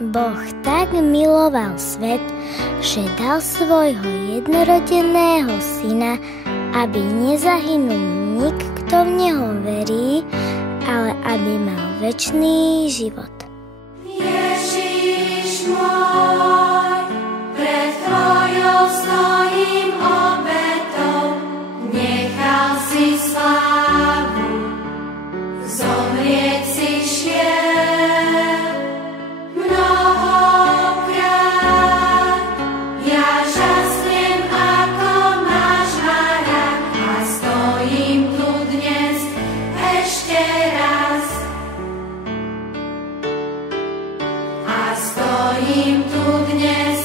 Boh tak miloval svet, že dal svojho jednorodeného syna, aby nezahynul nik, kto v neho verí, ale aby mal večný život. Ježiš môj, pred tvojou stojím obetou, nechal si slávu, zomrieť si šiel. Mnohokrát ja žasnem, ako máš harák, a stojím tu dnes ešte raz. A stojím tu dnes